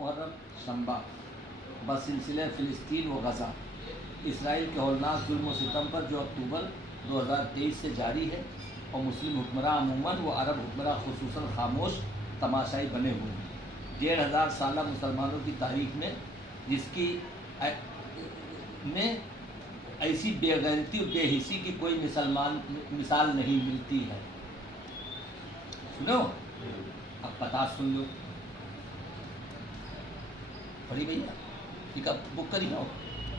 محرم شنبہ بسلسلہ فلسطین و غزہ اسرائیل کے ہولناک ظلم و ستم پر جو اکتوبر 2023 سے جاری ہے اور مسلم حکمراں عموماً و عرب حکمراں خصوصاً خاموش تماشائی بنے ہوئے ہیں۔ 1500 سالہ مسلمانوں کی تاریخ میں جس کی میں ایسی بے غیرتی و بے حسی کی کوئی مثال نہیں ملتی ہے۔ سنو اب پتہ سن لو پڑھی بھیا ٹھیک ہے بک کری ہو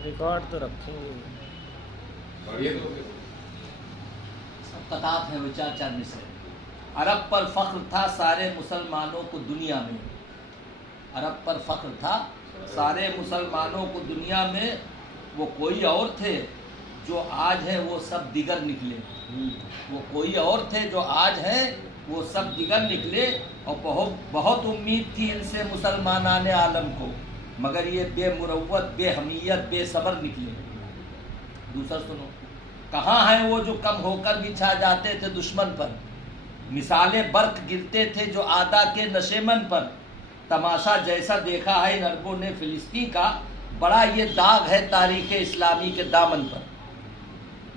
ریکارڈ تو رکھیں گے سب قطعات ہیں وہ چار چار میں سے۔ عرب پر فخر تھا سارے مسلمانوں کو دنیا میں، عرب پر فخر تھا سارے مسلمانوں کو دنیا میں، وہ کوئی اور تھے جو آج ہے وہ سب دیگر نکلے، وہ کوئی اور تھے جو آج ہیں وہ سب دیگر نکلے، اور بہت امید تھی ان سے مسلمانان عالم کو، مگر یہ بے مروت بے حمیت بے صبر نکلے۔ دوسرا سنو، کہاں ہیں وہ جو کم ہو کر بھی چھا جاتے تھے دشمن پر، مثالیں برق گرتے تھے جو آدھا کے نشیمن پر، تماشا جیسا دیکھا ہے ان عربوں نے فلسطین کا، بڑا یہ داغ ہے تاریخ اسلامی کے دامن پر،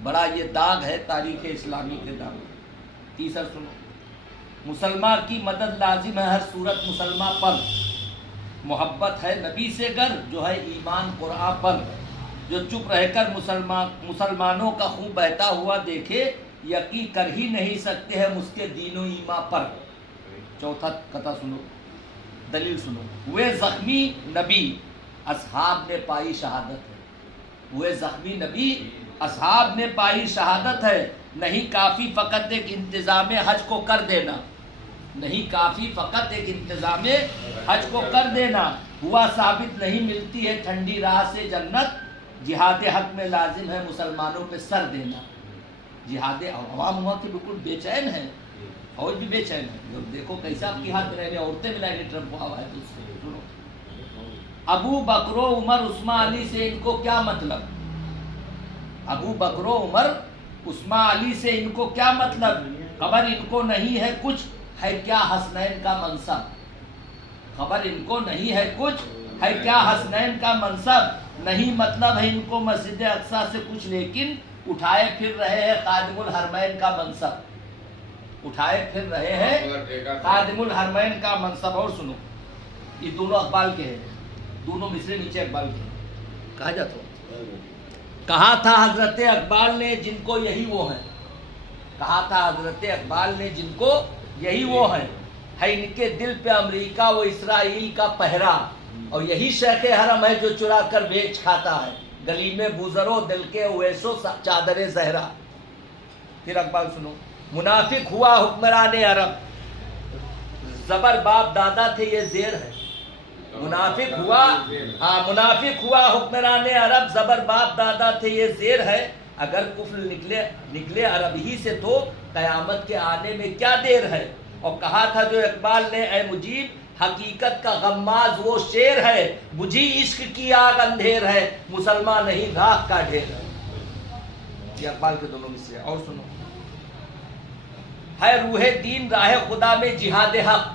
بڑا یہ داغ ہے تاریخ اسلامی کے دامن پر۔ تیسرا سنو، مسلمان کی مدد لازم ہے ہر صورت مسلمہ پر، محبت ہے نبی سے گر جو ہے ایمان قرآن پر، جو چپ رہ کر مسلمانوں کا خون بہتا ہوا دیکھے، یقین کر ہی نہیں سکتے ہیں اس کے دین و ایمان پر۔ چوتھا قطعہ سنو، دلیل سنو، ہوئے زخمی نبی اصحاب نے پائی شہادت ہے، ہوئے زخمی نبی اصحاب نے پائی شہادت ہے، نہیں کافی فقط ایک انتظام حج کو کر دینا، نہیں کافی فقط ایک انتظام حج کو کر دینا، ہوا ثابت نہیں ملتی ہے ٹھنڈی راہ سے جنت، جہاد حق میں لازم ہے مسلمانوں پہ سر دینا۔ جہاد عوام ہوا کہ بالکل بے چین ہے، فوج بھی بے چین ہے، دیکھو کیسا آپ کی ہاتھ میں رہنے، عورتیں ملائیں گے ٹرمپ ہوا ہے تو اس سے سنو، ابو بکر و عمر عثمان علی سے ان کو کیا مطلب، ابو بکر و عمر عثمان علی سے ان کو کیا مطلب، خبر ان کو نہیں ہے کچھ ہے کیا حسنین کا منصب، خبر ان کو نہیں ہے کچھ ہے کیا حسنین کا منصب، نہیں مطلب ہے ان کو مسجد اقصیٰ سے کچھ، لیکن اٹھائے پھر رہے ہیں خادم الحرمین کا منصب، اٹھائے پھر رہے ہیں خادم الحرمین کا منصب۔ اور سنو، یہ دونوں اقبال کے ہیں، دونوں مصرے نیچے اقبال کے ہیں، کہا جاتا ہے، کہا تھا حضرت اقبال نے جن کو یہی وہ ہیں، کہا تھا حضرت اقبال نے جن کو یہی وہ ہیں، ہے ان کے دل پہ امریکہ و اسرائیل کا پہرا، اور یہی شیخ حرم ہے جو چرا کر بیچ کھاتا ہے، گلی میں بزرو دل کے اویسو چادر زہرا۔ پھر اقبال سنو، منافق ہوا حکمران عرب زبر باپ دادا تھے یہ زیر ہے، منافق ہوا حکمران عرب زبر باپ دادا تھے یہ زیر ہے، اگر کفر نکلے عرب ہی سے تو قیامت کے آنے میں کیا دیر ہے۔ اور کہا تھا جو اقبال نے، اے مجیب حقیقت کا غماز وہ شیر ہے، بجھی عشق کی آگ اندھیر ہے، مسلمان نہیں راکھ کا ڈھیر ہے۔ یہ اقبال کے دونوں مصرے۔ اور سنو، ہے روح دین راہ خدا میں جہاد حق،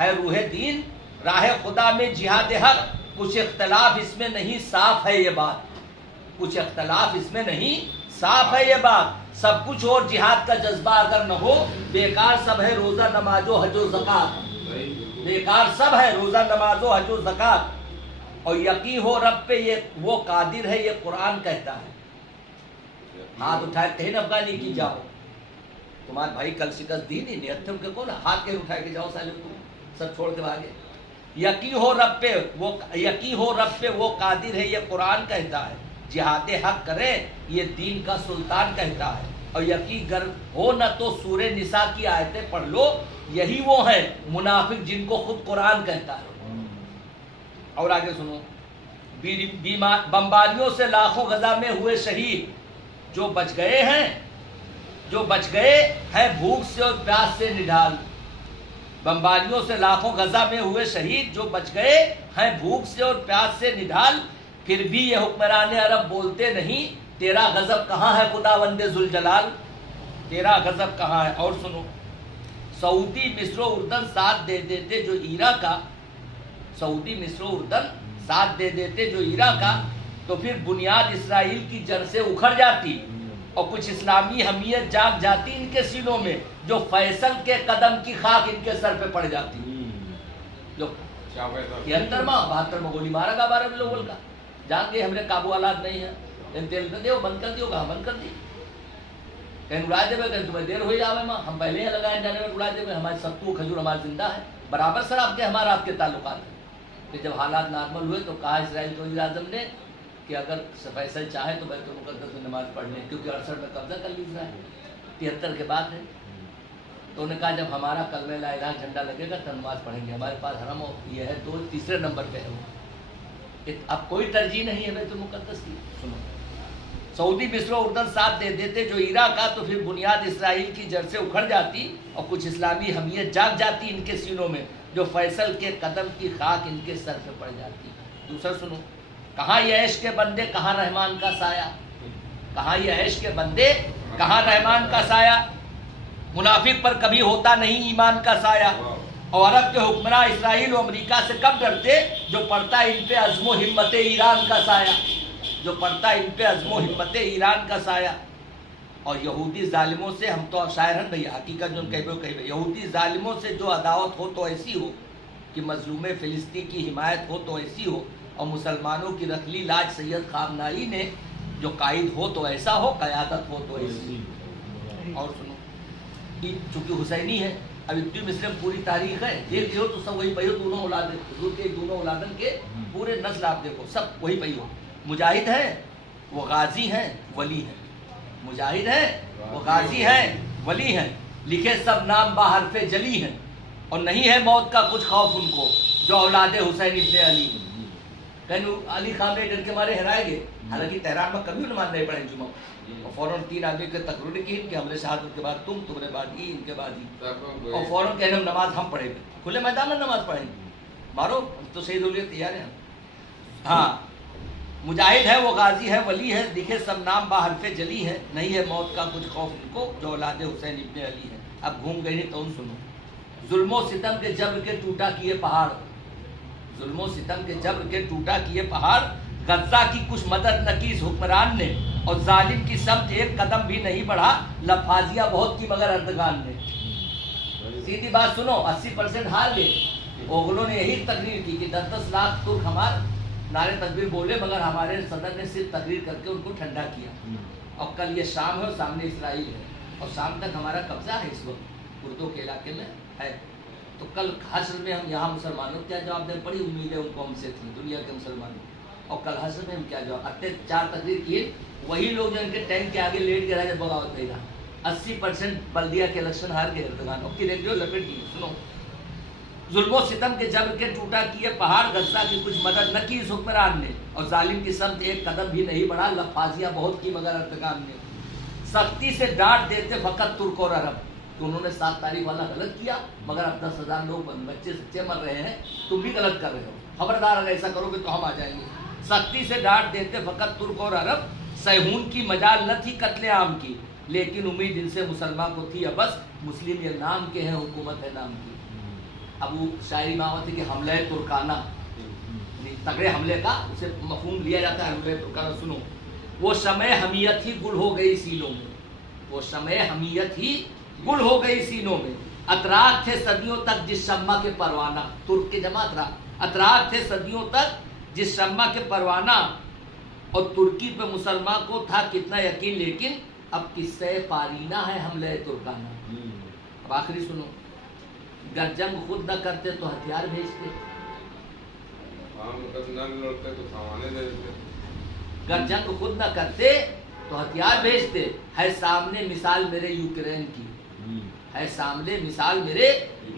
ہے روح دین راہ خدا میں جہاد حق، کچھ اختلاف اس میں نہیں صاف ہے یہ بات، کچھ اختلاف اس میں نہیں صاف ہے یہ بات، سب کچھ اور جہاد کا جذبہ اگر نہ ہو، بیکار سب ہے روزہ نماز و حج و زکات، بیکار سب ہے روزہ نماز و حج و زکات، اور یقین ہو رب پہ یہ وہ قادر ہے یہ قرآن کہتا ہے۔ ہاتھ اٹھائے تہین افغانی کی جاؤ، تمہارے بھائی کل شکست دی نہیں، نیت تھے ان کے کون، ہاتھ کے اٹھائے کے جاؤ سالے تم سب چھوڑ کے بھاگے۔ یقین ہو رب پہ وہ قادر ہے یہ قرآن کہتا ہے، جہاد حق کرے یہ دین کا سلطان کہتا ہے، اور یقین گر ہو نہ تو سورہ نساء کی آیتیں پڑھ لو، یہی وہ ہیں منافق جن کو خود قرآن کہتا ہے۔ اور آگے سنو، بمباریوں سے لاکھوں غزہ میں ہوئے شہید، جو بچ گئے ہیں بھوک سے اور پیاس سے نڈھال، بمباریوں سے لاکھوں غزہ میں ہوئے شہید، جو بچ گئے ہیں بھوک سے اور پیاس سے نڈھال، پھر بھی یہ حکمران عرب بولتے نہیں، تیرا غضب کہاں ہے خداوند ذوالجلال، تیرا غضب کہاں ہے۔ اور سنو، سعودی مصر و اردن ساتھ دے دیتے جو ایرا کا، सऊदी मिस्र उर्दन साथ दे देते जो ईरान का, तो फिर बुनियाद इसराइल की जड़ से उखड़ जाती और कुछ इस्लामी हमीयत जाग जाती इनके सीनों में, जो फैसल के कदम की खाक इनके सर पे पड़ जाती। जो 72 गोली मारा गा 12 लोगों का, जान गए हमने काबू हालात नहीं है, तेल कर दियो, बंद कर दियो, कहाँ बंद कर दी, कहीं उड़ा देवे, कहीं तुम्हें देर हो जावे माँ, हम पहले ही लगाए जाने में उड़ा देवे, हमारे सत्तू खजूर हमारा जिंदा है, बराबर सर आपके हमारा आपके ताल्लुकात है। कि जब हालात नॉर्मल हुए तो कहा इसराइल के वज़ीर आज़म ने कि अगर फैसल चाहे तो बैतुल मुक़द्दस में नमाज पढ़ लें, क्योंकि 68 में कब्जा कर ली इसराइल, 73 के बाद है। तो उन्होंने कहा जब हमारा कलमे ला इलाहा झंडा लगेगा तो नमाज पढ़ेंगे, हमारे पास हरम ये है, तो तीसरे नंबर पे है वो। अब कोई तरजीह नहीं है बैतुल मुक़द्दस की। सुनो, सऊदी मिस्र उर्दन साथ दे देते जो ईरान का, तो फिर बुनियाद इसराइल की जड़ से उखड़ जाती और कुछ इस्लामी हमीयत जाग जाती इनके सीनों में, जो फैसल के कदम की खाक इनके सर पे पड़ जाती। दूसरा सुनो, कहाँ ये ऐश के बंदे कहाँ रहमान का साया, कहाँ ये ऐश के बंदे कहाँ रहमान का साया, मुनाफिक पर कभी होता नहीं ईमान का साया, और अरब के हुक्मरां इसराइल और अमेरिका से कब डरते, जो पड़ता इन पे अज़्मो हिम्मत ईरान का साया, जो पड़ता इन पे अज़्मो हिम्मत ईरान का साया। और यहूदी जालिमों से, हम तो शायर हैं भैया, हकीकत जो कहे यहूदी जालिमों से जो अदावत हो तो ऐसी हो कि मजलूम फ़िलिस्तीन की हिमायत हो तो ऐसी हो, और मुसलमानों की रखली लाज सैयद खामनाई ने जो कायद हो तो ऐसा हो, क़यादत हो तो ऐसी। और सुनो, चूँकि हुसैनी है, अब इब्न मिस्र में पूरी तारीख है, एक जो तो सब वही पही हो, दोनों औलाद हुजूर के दोनों औलादन के पूरे नस्ल आप देखो सब वही पही हो। मुजाहिद है वो गाजी हैं वली हैं, मुजाहिद है वो गाजी हैं वली हैं, लिखे सब नाम बाहर पे जली हैं, और नहीं है मौत का कुछ खौफ उनको जो औलादे हुसैन इब्ने अली। कहीं अली खान ने डर के मारे हराएंगे, हालांकि तेहरान में कभी नमाज नहीं पढ़े जुमा, और फौरन 3 आदमी के तकरीर की कि हमने शहादत के बाद तुम, तुम्हारे बाद ई, इनके बाद ई, और फौरन कहने हम नमाज हम पढ़ेंगे, खुले मैदान में नमाज पढ़ेंगे, मारो तो शहीद होने तैयार हैं। हाँ, मुजाहिद है वो गाजी है वली है, लिखे सब नाम बाहर पे जली है, नहीं है मौत का कुछ खौफ उनको जो औलादे हुसैन इब्ने अली है। अब घूम गई तो सुनो, जुल्मो सितम के जब्र के टूटा किए पहाड़, जुल्मो सितम के जब्र के टूटा किए पहाड़, गज्जा की कुछ मदद न की इस हुक्मरान ने, और जालिम की समत एक कदम भी नहीं बढ़ा, लफाजिया बहुत की मगर अर्दगान ने। सीधी बात सुनो, 80% हार गए। ओगलों ने यही तकरीर की कि 10-10 लाख तुर्क हमार नारे तकबीर बोले, मगर हमारे सदर ने सिर्फ तकरीर करके उनको ठंडा किया। और कल ये शाम है और सामने इसराइल है, और शाम तक हमारा कब्जा है इस वक्त कुर्दों के इलाके में है। तो कल हश्र में हम यहाँ मुसलमानों क्या जवाब दें, बड़ी उम्मीद है उनको हमसे थी दुनिया के मुसलमानों, और कल हश्र में हम क्या जवाब, अत्ते 4 तकरीर किए, वही लोग जो इनके टैंक के आगे लेट गए जब बगावत नहीं रहा। 80% बल्दिया के इलेक्शन हार गए एर्दोगान, अब की रेडियो लपेट दी। सुनो, जुल्मो सितम के जब्र के टूटा किए पहाड़, गज्जा की कुछ मदद न की इस हुक्मरान ने, और जालिम की समत एक कदम भी नहीं बढ़ा, लफाजिया बहुत की मगर अर्दगान ने। सख्ती से डांट देते फकत तुर्क और अरब, तो उन्होंने 7 तारीख वाला गलत किया, मगर अब 10,000 लोग बच्चे सच्चे मर रहे हैं, तुम भी गलत कर रहे हो, खबरदार अगर ऐसा करोगे तो हम आ जाएंगे। सख्ती से डांट देते फकत तुर्क और अरब, सहून की मजाल न थी कत्ले आम की, लेकिन उम्मीद इनसे मुसलमान को थी, अब बस मुस्लिम ये नाम के हैं, हुकूमत है नाम की। अब वो शायरी मावत है कि हमले तुर्काना, तगड़े हमले का उसे मफहूम लिया जाता है हमले तुर्काना। सुनो, वो समय हमीयत ही गुल हो गई सीनों में, वो समय हमीयत ही गुल हो गई सीनों में, अतराक थे सदियों तक जिस शम्मा के परवाना, तुर्क के जमा अतराक थे सदियों तक जिस शम्मा के परवाना, और तुर्की पे मुसलमान को था कितना यकीन, लेकिन अब किस्से पारीना है हमले तुर्काना। अब आखिरी सुनो, गर जंग खुद न करते तो हथियार भेजते, गर जंग खुद न करते तो हथियार भेजते, है सामने मिसाल मेरे यूक्रेन की, है सामने मिसाल मेरे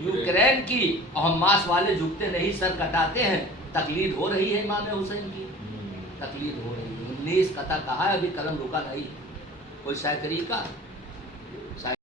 यूक्रेन की, और हम मास वाले झुकते नहीं सर कटाते हैं, तकलीद हो रही है इमाम हुसैन की, तकलीद हो रही है। 19 कथा कहा है, अभी कलम रुका नहीं, कोई शायरी का